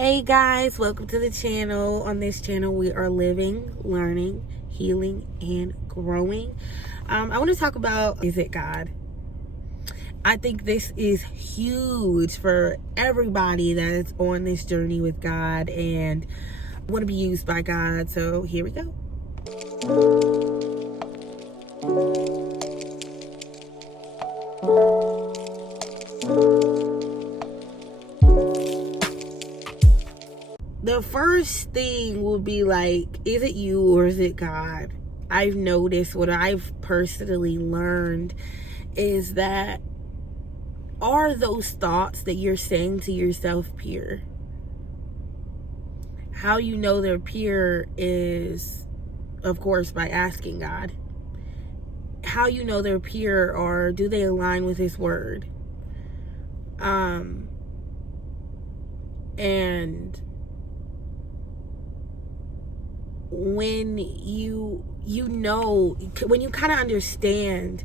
Hey guys, welcome to the channel. On this channel we are living, learning, healing, and growing. I want to talk about, is it God? I think this is huge for everybody that is on this journey with God and want to be used by God. So here we go. The first thing will be like, is it you or is it God? I've noticed, what I've personally learned is that, are those thoughts that you're saying to yourself pure? How you know they're pure is, of course, by asking God. How you know they're pure, or do they align with His word? And when you know, when you kind of understand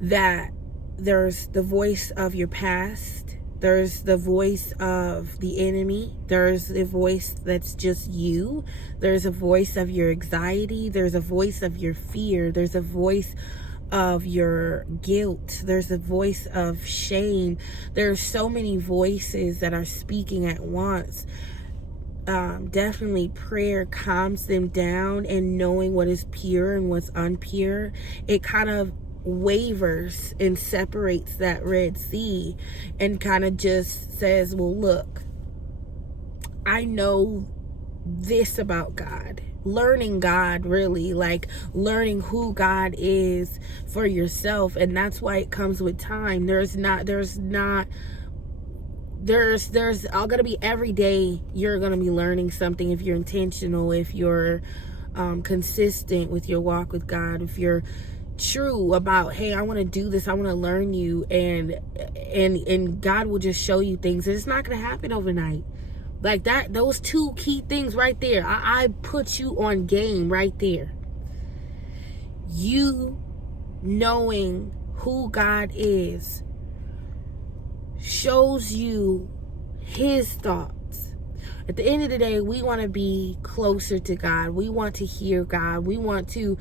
that there's the voice of your past, there's the voice of the enemy, there's the voice that's just you, there's a voice of your anxiety, there's a voice of your fear, there's a voice of your guilt, there's a voice of shame. There's so many voices that are speaking at once. Definitely prayer calms them down, and knowing what is pure and what's unpure, it kind of wavers and separates that Red Sea and kind of just says, well, look, I know this about God. Learning God, really, like learning who God is for yourself. And that's why it comes with time. There's all gonna be, every day you're gonna be learning something, if you're intentional, if you're consistent with your walk with God, if you're true about, hey, I want to do this, I want to learn you, and God will just show you things. And it's not gonna happen overnight. Like that, those two key things right there, I put you on game right there. You knowing who God is shows you His thoughts. At the end of the day, we want to be closer to God. We want to hear God. We want to,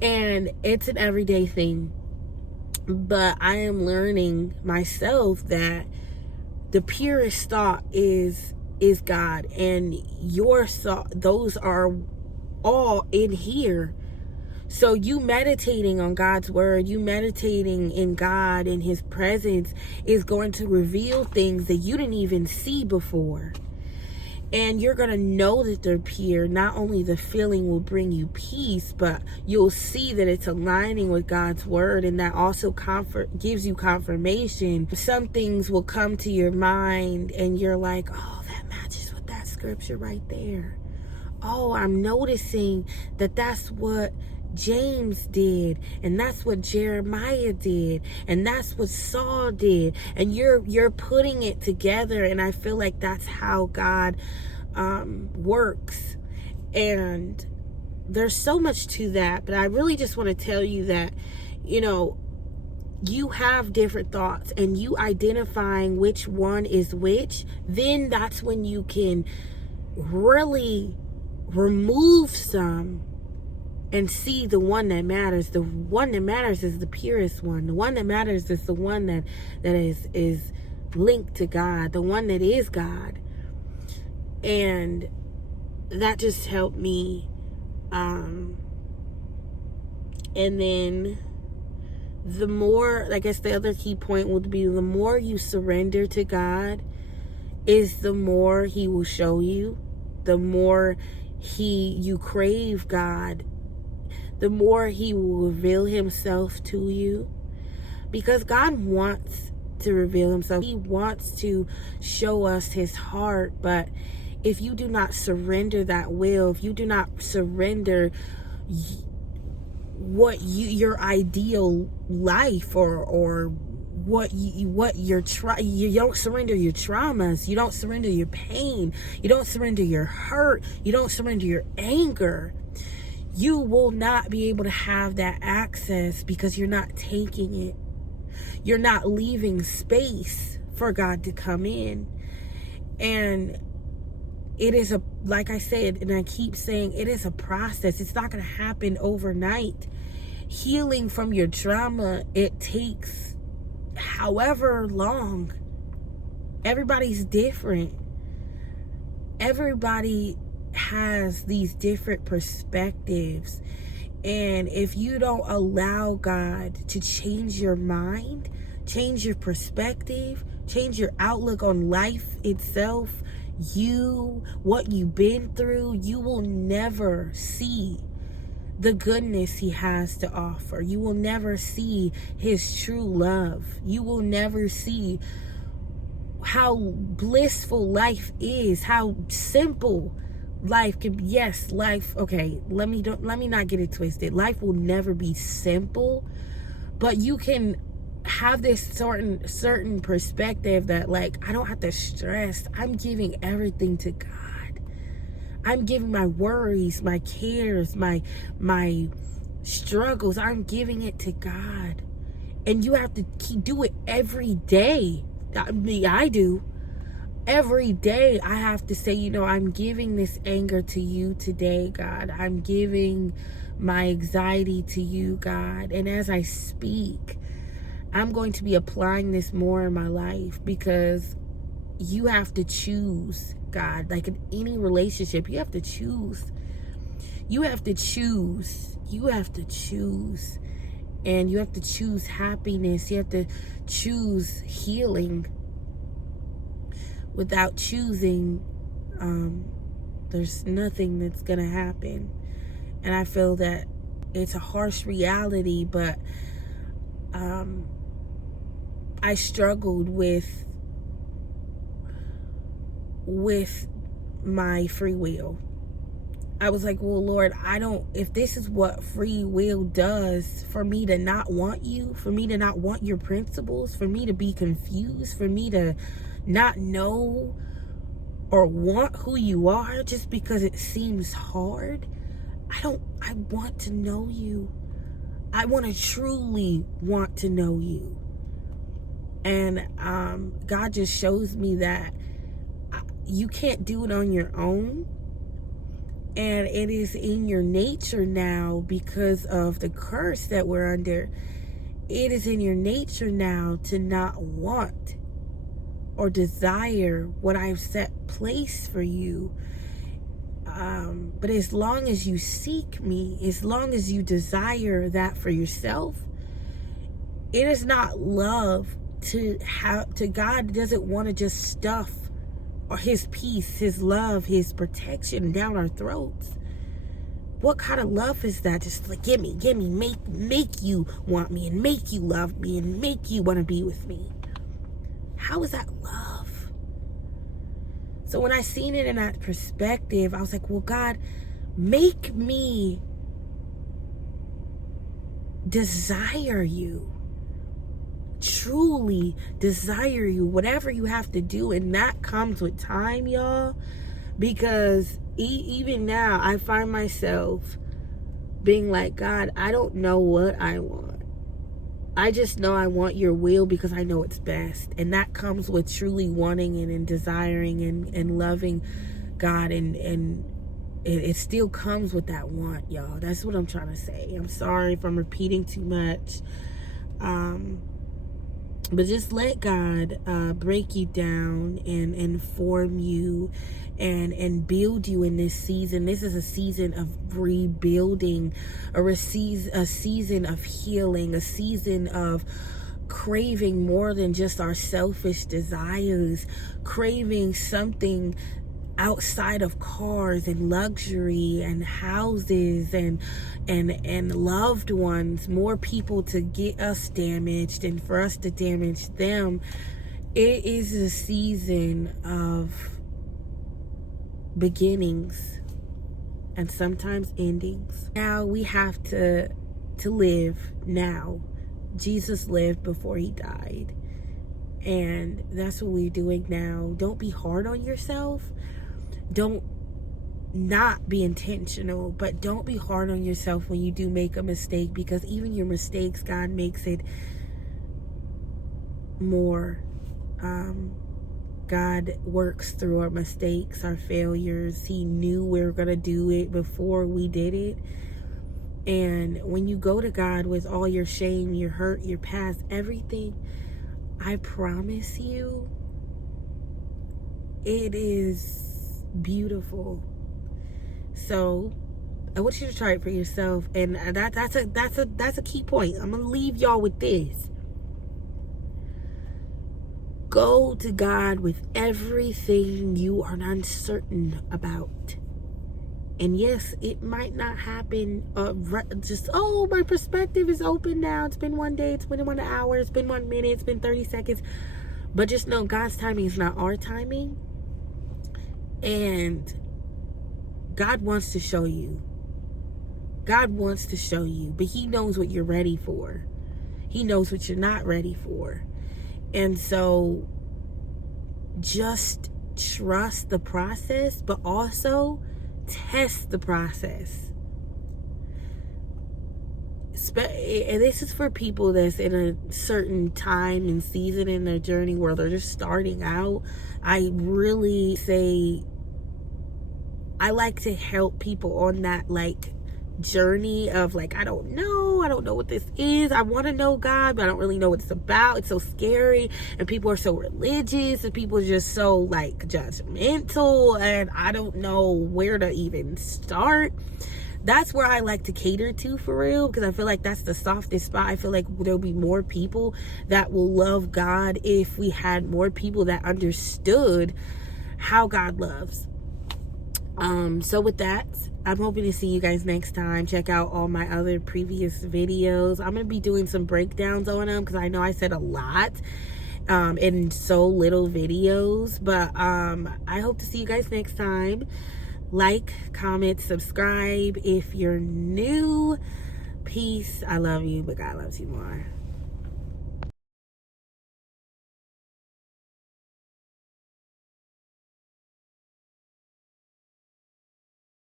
and it's an everyday thing. But I am learning myself that the purest thought is God, and your thought, those are all in here. So you meditating on God's word, you meditating in God and His presence is going to reveal things that you didn't even see before. And you're going to know that they're pure. Not only the feeling will bring you peace, but you'll see that it's aligning with God's word, and that also gives you confirmation. Some things will come to your mind and you're like, oh, that matches with that scripture right there. Oh, I'm noticing that that's what James did, and that's what Jeremiah did, and that's what Saul did, and you're putting it together. And I feel like that's how God works, and there's so much to that. But I really just want to tell you that, you know, you have different thoughts, and you identifying which one is which, then that's when you can really remove some and see the one that matters. The one that matters is the purest one. The one that matters is the one that is linked to God, the one that is God. And that just helped me. And then the more, I guess the other key point would be, the more you surrender to God is the more He will show you. The more you crave God, the more He will reveal Himself to you. Because God wants to reveal Himself. He wants to show us His heart. But if you do not surrender that will, if you do not surrender what your ideal life, or you don't surrender your traumas, you don't surrender your pain, you don't surrender your hurt, you don't surrender your anger, you will not be able to have that access, because you're not taking it. You're not leaving space for God to come in. And it is like I said, and I keep saying, it is a process. It's not going to happen overnight. Healing from your trauma, it takes however long. Everybody's different. Everybody has these different perspectives. And if you don't allow God to change your mind, change your perspective, change your outlook on life itself, what you've been through, you will never see the goodness he has to offer. You will never see his true love. You will never see how blissful life is, how simple life can be. Yes, life, okay, let me not get it twisted. Life will never be simple, but you can have this certain perspective that, like, I don't have to stress. I'm giving everything to God. I'm giving my worries, my cares, my struggles, I'm giving it to God. And you have to do it every day. I do. Every day I have to say, I'm giving this anger to you today, God. I'm giving my anxiety to you, God. And as I speak, I'm going to be applying this more in my life, because you have to choose, God. Like in any relationship, you have to choose. You have to choose. You have to choose. And you have to choose happiness. You have to choose healing. Without choosing, there's nothing that's going to happen. And I feel that it's a harsh reality, but I struggled with my free will. I was like, well, Lord, if this is what free will does, for me to not want you, for me to not want your principles, for me to be confused, for me to not know or want who you are just because it seems hard. I want to know you. I want to truly want to know you. And God just shows me that you can't do it on your own. And it is in your nature now, because of the curse that we're under. It is in your nature now to not want or desire what I've set place for you. But as long as you seek me, as long as you desire that for yourself, it is not love to God. Doesn't want to just stuff or his peace, his love, his protection down our throats. What kind of love is that? Just like, give me, make you want me, and make you love me, and make you want to be with me. How is that love? So when I seen it in that perspective, I was like, well, God, make me desire you. Truly desire you, whatever you have to do. And that comes with time, y'all, because even now I find myself being like, God, I don't know what I want. I just know I want your will, because I know it's best. And that comes with truly wanting and desiring and loving God, and it still comes with that want, y'all. That's what I'm trying to say. I'm sorry if I'm repeating too much. But just let God break you down and form you and build you in this season. This is a season of rebuilding, or a season of healing, a season of craving more than just our selfish desires, craving something outside of cars and luxury and houses and loved ones, more people to get us damaged and for us to damage them. It is a season of beginnings and sometimes endings. Now we have to live now. Jesus lived before he died, and that's what we're doing now. Don't be hard on yourself. Don't not be intentional, but don't be hard on yourself when you do make a mistake, because even your mistakes, God makes it more God works through our mistakes, our failures. He knew we were going to do it before we did it. And when you go to God with all your shame, your hurt, your past, everything, I promise you, it is beautiful. So I want you to try it for yourself. And that's a key point. I'm going to leave y'all with this. Go to God with everything you are uncertain about. And yes, it might not happen just, oh, my perspective is open now. It's been 1 day, it's been 1 hour, it's been 1 minute, it's been 30 seconds. But just know God's timing is not our timing. And God wants to show you. God wants to show you. But He knows what you're ready for. He knows what you're not ready for. And so just trust the process, but also test the process. And this is for people that's in a certain time and season in their journey where they're just starting out. I really say I like to help people on that journey of I don't know what this is. I want to know God, but I don't really know what it's about. It's so scary, and people are so religious, and people are just so judgmental, and I don't know where to even start. That's where I like to cater to, for real, because I feel like that's the softest spot. I feel like there'll be more people that will love God if we had more people that understood how God loves. So with that, I'm hoping to see you guys next time. Check out all my other previous videos. I'm going to be doing some breakdowns on them because I know I said a lot in so little videos. But I hope to see you guys next time. Like, comment, subscribe if you're new. Peace. I love you, but God loves you more.